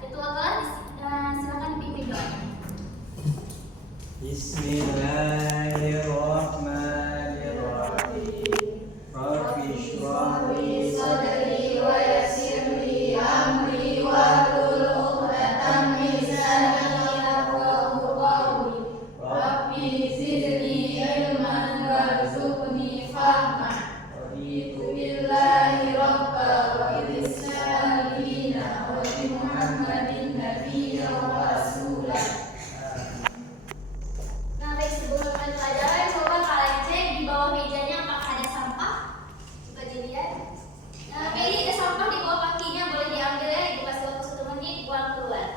Ketua kelas silakan dipimpin doanya. Bismillahirrahmanirrahim. Rabbi shrah li sadri wa yassir li amri wahlul 'uqdatam min lisani yafqahu qawli. Rabbi zidni ilman warzuqni fahma. Raditu billahi rabba wa bil islami dina wa bi Muhammadin nabiyya wa rasulah. Nah, baik, sebelum mulai pelajaran, coba kalian cek di bawah mejanya apakah ada sampah. Coba dilihat. Nah, Meli, ada sampah di bawah kakinya, boleh diambil ya. Ibu kasih waktu 1 menit, buang keluar.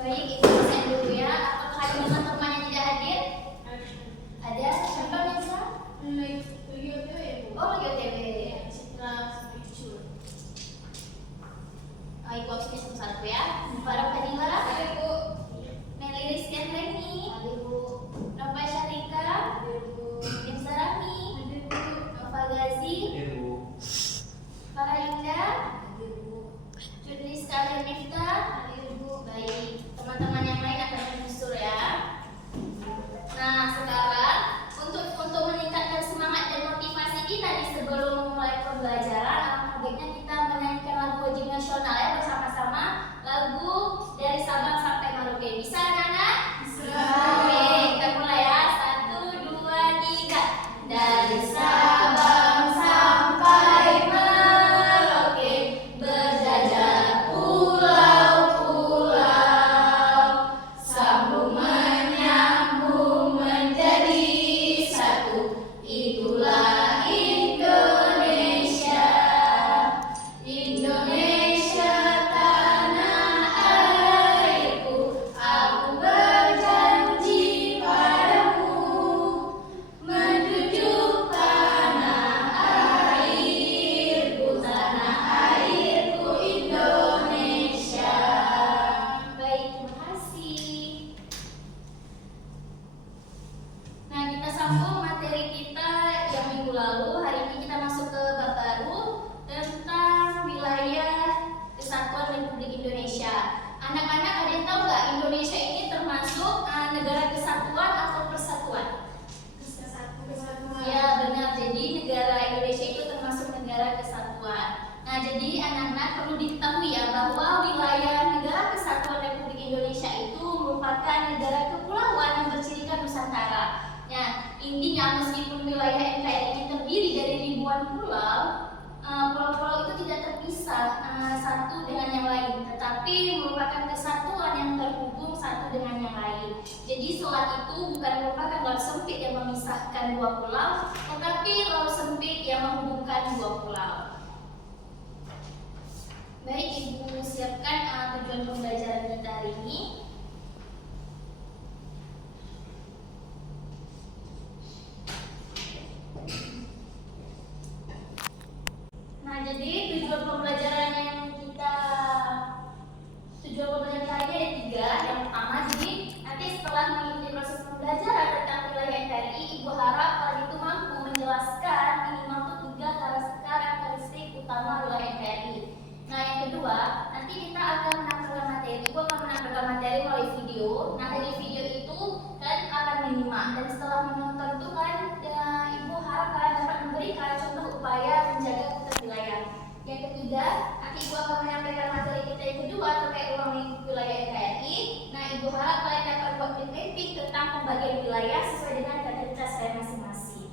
Baik, Ibu absen dulu ya. Apakah ada teman-teman yang tidak hadir? Ada? Siapa Nisa? Oh, lagi OTW. Ibu absen satu-satu ya. Farah Fadila. Ada, Bu. Meli Rizkian Reni. Ada, Bu. Nova Syarika. Ada, Bu. Nisa Rami. Ada, Bu. Nova Gazi. Ada, Bu. Farah Indah. Ada, Bu. Judri Sekalian Nifta. Ada, Bu. Baik, teman-teman yang lain akan menyusul ya. Nah, sekarang untuk meningkatkan semangat dan motivasi kita di sebelum memulai pembelajaran, alangkah baiknya kita menyanyikan lagu wajib nasional ya bersama-sama, lagu dari Sabang sampai Merauke. Bisa anak-anak? Bisa. Oke, kita mulai ya. 1, 2, 3. Dari Sabang sampai Merauke, berjajah pulau-pulau, sambung menyambung menjadi satu. Itulah Indonesia. Indonesia tanah airku, aku berjanji padamu, menjunjung tanah airku Indonesia. Baik, terima kasih. Nah, kita sambung materi kita yang minggu lalu. Hari ini kita masuk ke bab baru tentang wilayah Kesatuan Republik Indonesia. Anak-anak, ada yang tahu nggak Indonesia ini termasuk negara kesatuan atau persatuan? Ya, benar. Jadi negara Indonesia itu termasuk negara kesatuan. Nah, jadi anak-anak perlu diketahui ya bahwa wilayah negara Kesatuan Republik Indonesia itu merupakan negara kepulauan yang bercirikan Nusantara. Ya, intinya meskipun wilayah NKRI ini terdiri dari ribuan pulau, pulau-pulau itu tidak terpisah satu dengan yang lain, tetapi merupakan kesatuan yang terhubung satu dengan yang lain. Jadi selat itu bukan merupakan laut sempit yang memisahkan dua pulau, tetapi laut sempit yang menghubungkan dua pulau. Baik, Ibu siapkan tujuan pembelajaran kita hari ini. Nah, jadi tujuan pembelajaran hari ini ada 3. Yang pertama, jadi nanti setelah mengikuti proses pembelajaran tentang wilayah NKRI, Ibu harap kalian itu mampu menjelaskan minimal 3 karakteristik utama wilayah NKRI. Nah, yang kedua, nanti kita akan menampilkan materi. Ibu akan menampilkan materi melalui video. Nah, dari video itu kalian akan menyimak, dan setelah menonton itu Ibu harap kalian dapat memberikan contoh upaya menjaga keterwilayahan. Yang ketiga, nanti Ibu akan menyampaikan materi kita yang kedua terkait ruang lingkup wilayah NKRI. Nah, Ibu harap kalian dapat buat mapping tentang pembagian wilayah sesuai dengan kategoritas kalian masing-masing.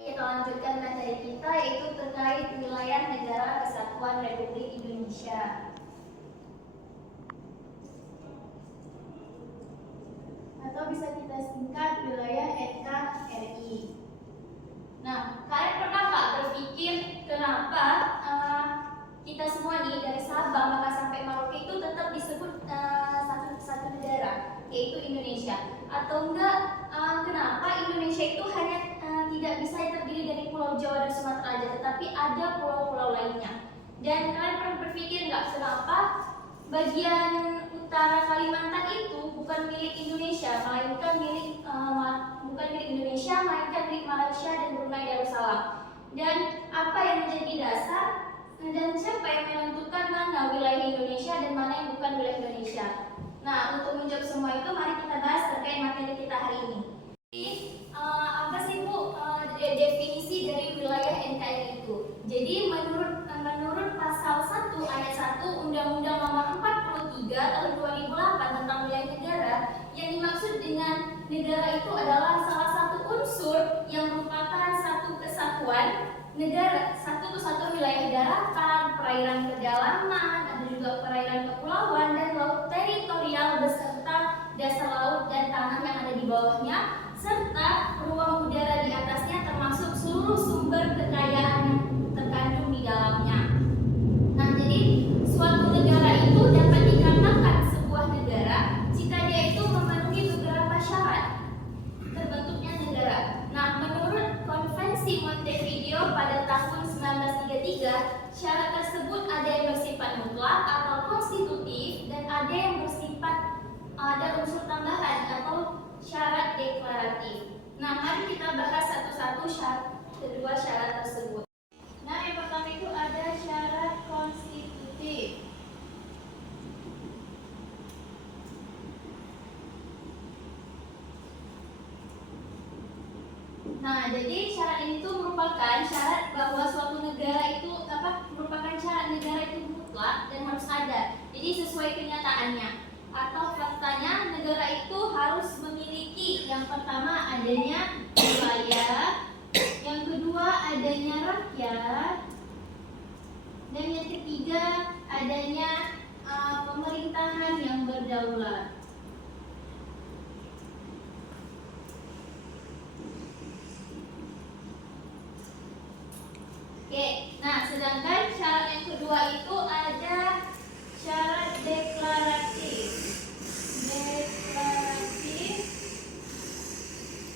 Kita lanjutkan materi kita, yaitu terkait wilayah negara Kesatuan Republik Indonesia. Atau bisa kita singkat wilayah NKRI. Nah, tetapi ada pulau-pulau lainnya. Dan kalian pernah berpikir nggak kenapa bagian utara Kalimantan itu bukan milik Indonesia, melainkan milik Malaysia dan Brunei Darussalam. Dan apa yang menjadi dasar dan siapa yang menentukan mana wilayah Indonesia dan mana yang bukan wilayah Indonesia? Nah, untuk menjawab semua itu, mari kita bahas terkait materi kita hari ini. Apa sih Bu definisi dari wilayah NKRI itu? Jadi menurut pasal 1 ayat 1 Undang-Undang Nomor 43 Tahun 2008 tentang wilayah negara, yang dimaksud dengan negara itu adalah salah satu unsur yang merupakan satu kesatuan negara, satu kesatuan wilayah daratan, perairan kedalaman, ada juga perairan kepulauan dan laut teritorial beserta dasar laut dan tanah yang ada di bawahnya, serta ruang udara di atasnya termasuk seluruh sumber kekayaan yang terkandung di dalamnya. Nah, jadi suatu negara itu dapat dikatakan sebuah negara jika dia itu memenuhi beberapa syarat terbentuknya negara. Nah, menurut Konvensi Montevideo pada tahun 1933, syarat tersebut ada yang bersifat mutlak atau konstitutif dan ada yang bersifat ada unsur tambahan atau syarat deklaratif. Nah, mari kita bahas satu-satu kedua syarat tersebut. Nah, yang pertama itu ada syarat konstitutif. Nah, jadi syarat ini tuh merupakan syarat bahwa suatu negara itu merupakan syarat negara itu mutlak dan harus ada. Jadi sesuai kenyataannya atau faktanya, negara itu harus memiliki yang pertama adanya wilayah, yang kedua adanya rakyat, dan yang ketiga adanya pemerintahan yang berdaulat. Oke, nah sedangkan syarat yang kedua itu ada syarat deklaratif.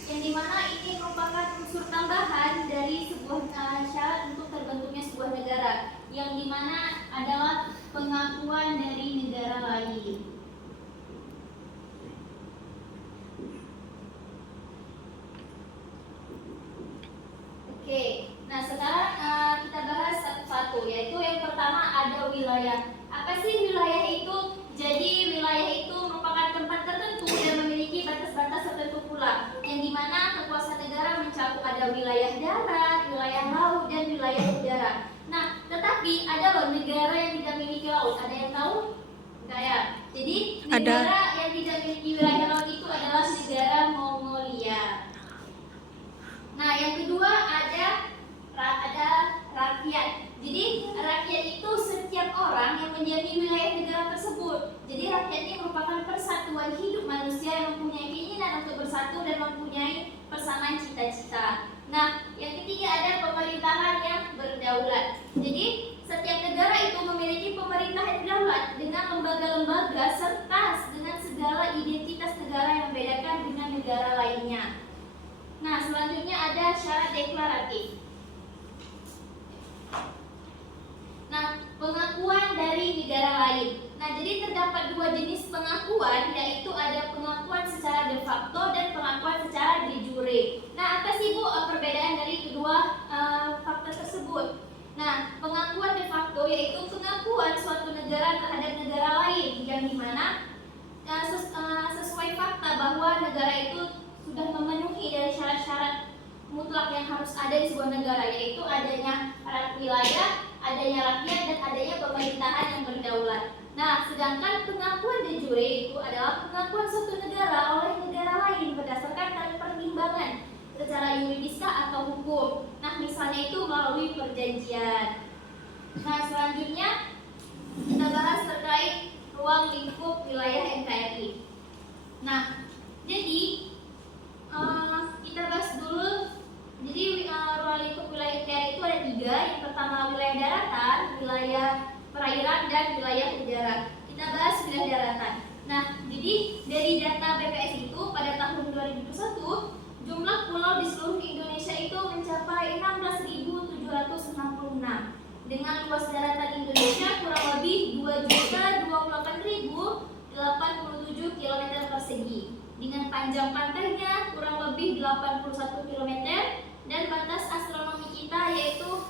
Yang dimana ini merupakan unsur tambahan dari sebuah syarat untuk terbentuknya sebuah negara, yang dimana adalah pengakuan dari negara lain. Oke, nah sekarang kita bahas satu-satu, yaitu yang pertama ada wilayah. Apa sih wilayah itu? Jadi wilayah itu merupakan tempat tertentu dan memiliki batas-batas tertentu pula, yang dimana kekuasaan negara mencakup ada wilayah darat, wilayah laut, dan wilayah udara. Nah, tetapi ada loh negara yang tidak memiliki laut. Ada yang tahu? Enggak ya? Jadi negara yang tidak memiliki wilayah laut itu adalah negara Mongolia. Nah, yang kedua ada rakyat. Jadi rakyat itu setiap orang yang mendiami wilayah negara tersebut. Jadi rakyat ini merupakan persatuan hidup manusia yang mempunyai keinginan untuk bersatu dan mempunyai persamaan cita-cita. Nah, yang ketiga ada pemerintahan yang berdaulat. Jadi setiap negara itu memiliki pemerintahan berdaulat dengan lembaga-lembaga serta dengan segala identitas negara yang membedakan dengan negara lainnya. Nah, selanjutnya ada syarat deklaratif. Nah, pengakuan dari negara lain. Nah, jadi terdapat dua jenis pengakuan, yaitu ada pengakuan secara de facto dan pengakuan secara de jure. Nah, apa sih Bu perbedaan dari kedua faktor tersebut? Nah, pengakuan de facto yaitu pengakuan suatu negara terhadap negara lain, yang dimana sesuai fakta bahwa negara itu sudah memenuhi dari syarat-syarat mutlak yang harus ada di sebuah negara, yaitu adanya wilayah, adanya rakyat, dan adanya pemerintahan yang berdaulat. Nah, sedangkan pengakuan de jure itu adalah pengakuan suatu negara oleh negara lain berdasarkan pertimbangan secara yuridiskah atau hukum. Nah, misalnya itu melalui perjanjian. Nah, selanjutnya kita bahas terkait ruang lingkup wilayah NKRI. Nah, jadi kita bahas dulu. Jadi ruang lingkup wilayah NKRI itu ada tiga. Yang pertama wilayah daratan, wilayah perairan, dan wilayah udara. Kita bahas wilayah daratan. Nah, jadi dari data BPS itu pada tahun 2021 Jumlah pulau di seluruh Indonesia itu mencapai 16.766 dengan luas daratan Indonesia kurang lebih 2.028.087 km persegi dengan panjang pantainya kurang lebih 81 km dan batas astronomi kita yaitu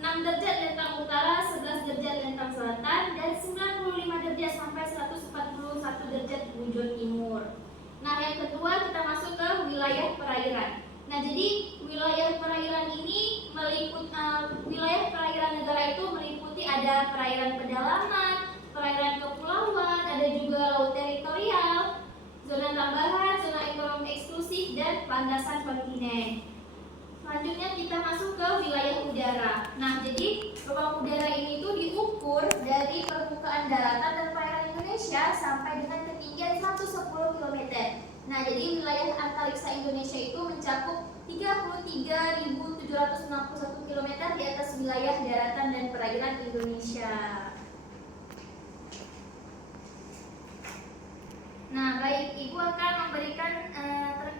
6 derajat lintang utara, 11 derajat lintang selatan, dan 95 derajat sampai 141 derajat bujur timur. Nah, yang kedua kita masuk ke wilayah perairan. Nah, jadi wilayah perairan ini wilayah perairan negara itu meliputi ada perairan pedalaman, perairan kepulauan, ada juga laut teritorial, zona tambahan, zona ekonomi eksklusif, dan landasan kontinen. Selanjutnya kita masuk ke wilayah udara. Nah, jadi ruang udara ini tuh diukur dari permukaan daratan dan perairan Indonesia sampai dengan ketinggian 110 km. Nah, jadi wilayah antariksa Indonesia itu mencakup 33.761 km di atas wilayah daratan dan perairan Indonesia. Nah, baik, Ibu akan memberikan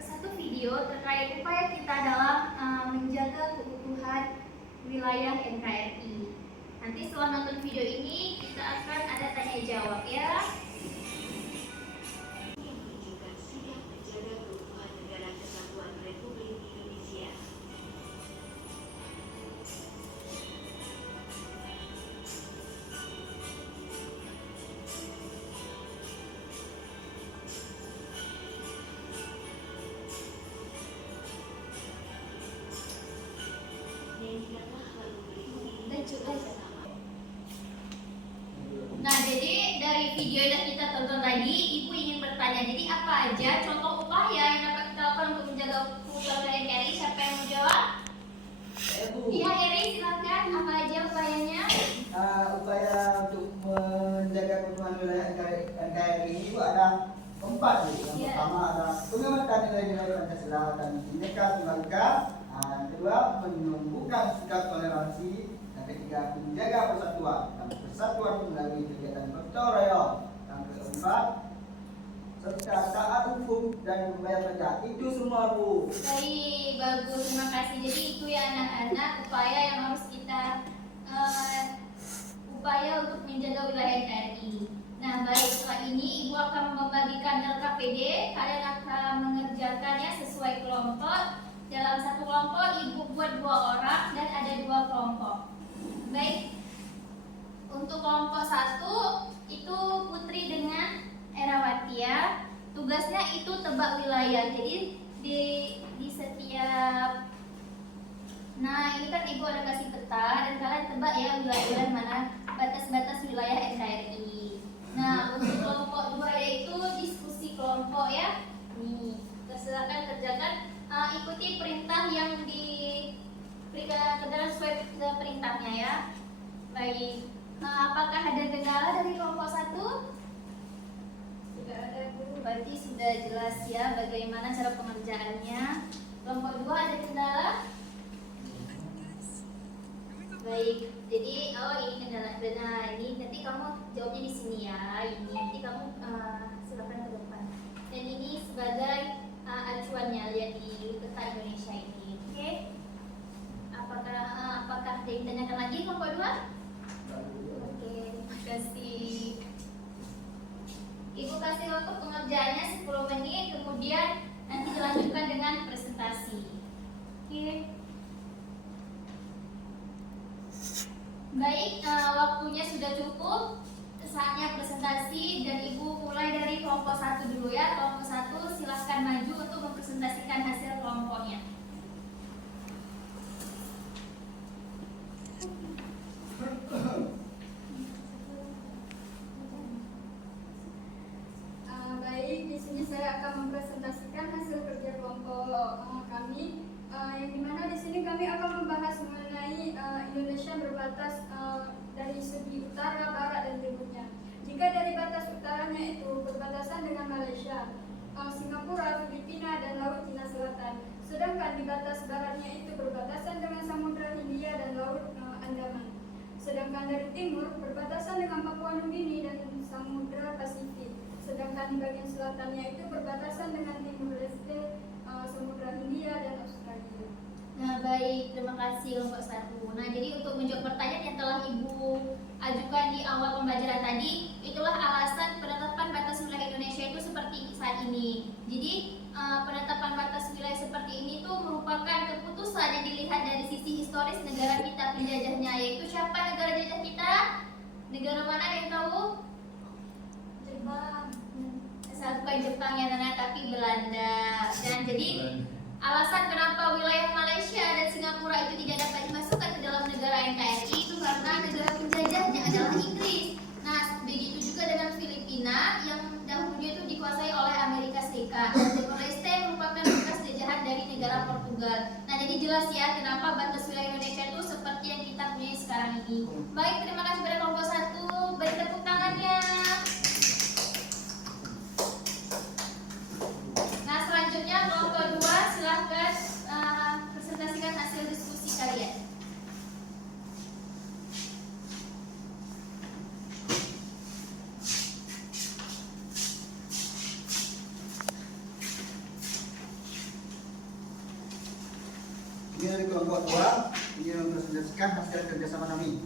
satu video terkait upaya kita dalam menjaga keutuhan wilayah NKRI. Nanti setelah nonton video ini, kita akan ada tanya jawab ya. Menunjukkan sikap menjaga keutuhan negara kesatuan Republik Indonesia. Nah, jadi dari video yang kita tonton tadi, Ibu ingin bertanya, jadi apa aja contoh upaya yang dapat kita lakukan untuk menjaga keutuhan NKRI? Siapa yang mau jawab? Iya, Eri, silakan. Apa aja upayanya? Upaya untuk menjaga keutuhan wilayah NKRI ini itu ada 4 nih. Yang pertama ada penguatan nilai-nilai Pancasila dan Bhinneka Tunggal Ika. Yang kedua menumbuhkan sikap toleransi. Yang ketiga menjaga persatuan dan persatuan melalui kegiatan gotong royong. Yang keempat serta taat hukum dan membayar pajak. Itu semua, Bu. Baik, bagus, terima kasih. Jadi itu ya anak-anak upaya yang harus kita upaya untuk menjaga wilayah NKRI. Nah, baik, setelah ini Ibu akan membagikan LKPD. Kalian akan mengerjakannya sesuai kelompok. Dalam satu kelompok Ibu buat 2 orang dan ada 2 kelompok. Baik, untuk kelompok 1 itu Putri dengan Erawati ya. Tugasnya itu tebak wilayah. Jadi di setiap Nah, ini kan Ibu ada kasih peta dan kalian tebak ya wilayah mana batas-batas wilayah NKRI. Nah, untuk kelompok 2 yaitu diskusi kelompok ya. Nih, silakan kerjakan, ikuti perintah yang diberikan sesuai perintahnya ya. Baik. Apakah ada kendala dari kelompok 1? Tidak ada, Bu. Berarti sudah jelas ya bagaimana cara pengerjaannya. Kelompok 2 ada kendala? Baik, jadi ini kendala. Nah, ini nanti kamu jawabnya di sini ya. Ini nanti kamu silakan ke depan. Dan ini sebagai acuannya lihat di peta Indonesia ini. Oke? Apakah ada yang ditanyakan lagi kelompok 2? Oke, terima kasih. Ibu kasih waktu pengerjaannya 10 menit, kemudian nanti dilanjutkan dengan presentasi. Oke. Baik, waktunya sudah cukup. Saatnya presentasi dan Ibu mulai dari kelompok 1 dulu ya. Kelompok 1 silahkan maju untuk mempresentasikan hasil kelompoknya. Baik, di sini saya akan mempresentasikan hasil kerja kelompok kami. Yang dimana di sini kami akan membahas mengenai Indonesia berbatas dari segi utara, barat, dan timurnya. Jika dari batas utaranya itu berbatasan dengan Malaysia, Singapura, Filipina, dan Laut Cina Selatan. Sedangkan di batas baratnya itu berbatasan dengan Samudra Hindia dan Laut Andaman. Sedangkan dari timur berbatasan dengan Papua Nugini dan Samudra Pasifik. Sedangkan di bagian selatannya itu berbatasan dengan Timur Leste, Samudra Hindia dan Australia. Nah baik, terima kasih kelompok 1. Nah jadi untuk menjawab pertanyaan yang telah Ibu ajukan di awal pembelajaran tadi, itulah alasan penetapan batas wilayah Indonesia itu seperti saat ini. Jadi penetapan batas wilayah seperti ini tuh merupakan keputusan yang dilihat dari sisi historis negara kita penjajahnya, yaitu siapa negara jajah kita? Negara mana yang tahu? Jepang. Bukan Jepang ya Nana, tapi Belanda. Dan jadi alasan kenapa wilayah Malaysia dan Singapura itu tidak dapat dimasukkan ke dalam negara NKRI itu karena negara penjajahnya adalah Inggris. Nah, begitu juga dengan Filipina yang dahulunya itu dikuasai oleh Amerika Serikat. Dan Timor Leste merupakan bekas jajahan dari negara Portugal. Nah, jadi jelas ya kenapa batas wilayah Indonesia itu seperti yang kita punya sekarang ini. Baik, terima kasih pada kelompok 1. Beri tepuk tangannya. Nah, selanjutnya kelompok 2 silahkan presentasikan hasil diskusi kalian. Ini dari kelompok 2 ingin mempresentasikan hasil kerjasama kami.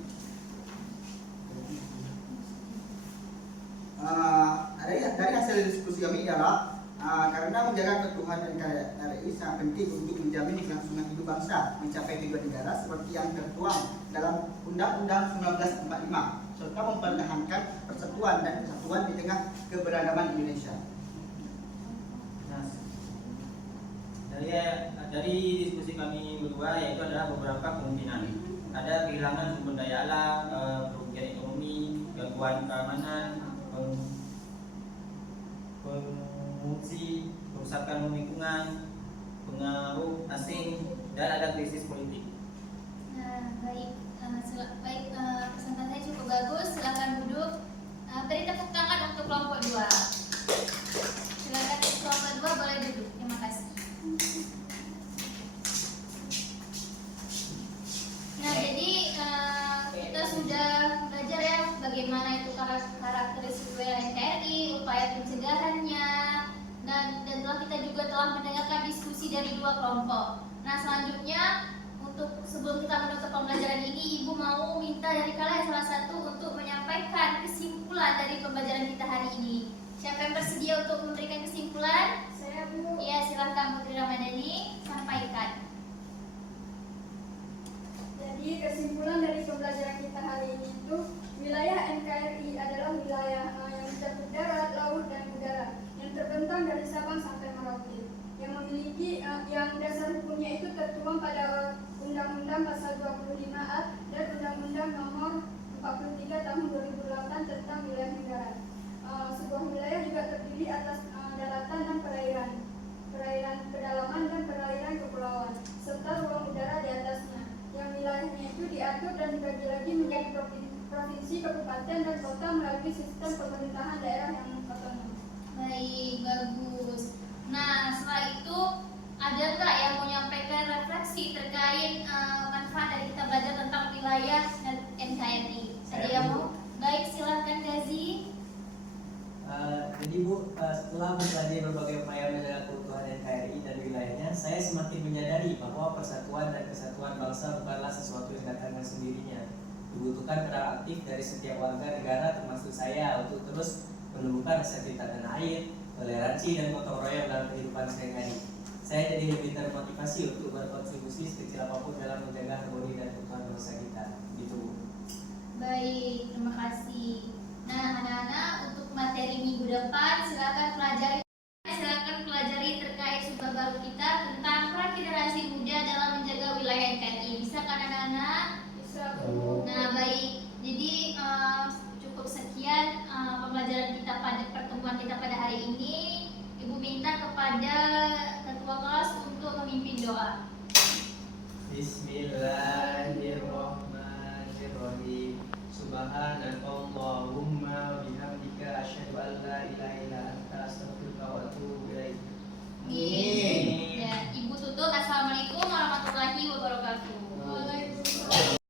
Dari hasil diskusi kami ialah karena menjaga keutuhan NKRI sangat penting untuk menjamin kelangsungan hidup bangsa mencapai tujuan negara seperti yang tertuang dalam Undang-Undang 1945 serta mempertahankan persatuan dan kesatuan di tengah keberagaman Indonesia. Nah, dari diskusi kami berdua yaitu adalah beberapa kemungkinan. Ada kehilangan sumber daya alam, kerugian ekonomi, gangguan keamanan, pengungsi, kerusakan lingkungan, pengaruh asing, dan ada krisis politik. Nah, baik, presentasinya cukup bagus. Silakan duduk. Beri tepuk tangan untuk kelompok 2. Silakan kelompok 2 boleh duduk. Terima kasih. Nah, jadi kita sudah belajar ya bagaimana itu karakteristik wilayah NKRI, upaya pencegahannya, dan telah kita juga telah mendengarkan diskusi dari 2 kelompok. Nah, selanjutnya untuk sebelum kita menutup pembelajaran ini, Ibu mau minta dari kalian salah satu untuk menyampaikan kesimpulan dari pembelajaran kita hari ini. Siapa yang bersedia untuk memberikan kesimpulan? Saya Bu. Ya, silahkan Putri Ramadhani sampaikan. Jadi kesimpulan dari pembelajaran kita hari ini itu wilayah NKRI adalah wilayah yang mencakup darat, laut, dan udara yang terbentang dari Sabang sampai Merauke, yang memiliki yang dasar hukumnya itu tertuang pada Undang-Undang Pasal 25A dan Undang-Undang Nomor 43 Tahun 2008 tentang wilayah negara. Sebuah wilayah juga terdiri atas daratan dan perairan pedalaman dan perairan kepulauan, serta ruang udara di atasnya, yang wilayahnya itu diatur dan dibagi lagi menjadi provinsi, kabupaten, dan kota melalui sistem pemerintahan daerah yang otonom. Baik, bagus. Nah, setelah itu ada nggak yang mau menyampaikan refleksi terkait manfaat dari kita belajar tentang wilayah dan NKRI? Ada yang mau? Baik, silahkan Gazi. Jadi Bu, setelah mempelajari berbagai upaya menjaga keutuhan NKRI dan wilayahnya, saya semakin menyadari bahwa persatuan dan kesatuan bangsa bukanlah sesuatu yang datang dengan sendirinya. Dibutuhkan peran aktif dari setiap warga negara termasuk saya untuk terus menumbuhkan rasa cinta tanah air, toleransi, dan gotong royong dalam kehidupan sehari-hari. Saya jadi lebih termotivasi untuk berkontribusi sekecil apapun dalam menjaga harmoni dan keutuhan bangsa kita. Gitu Bu. Baik, terima kasih. Nah, anak-anak, untuk materi minggu depan silakan pelajari terkait sumpah baru kita tentang peran generasi muda dalam menjaga wilayah NKRI. Bisa kan anak-anak? Bisa Bu. Nah, baik. Jadi cukup sekian pembelajaran kita pada pertemuan kita pada hari ini. Ibu minta kepada ketua kelas untuk memimpin doa. Bismillahirrahmanirrahim. Subhanakallahumma wa bihamdika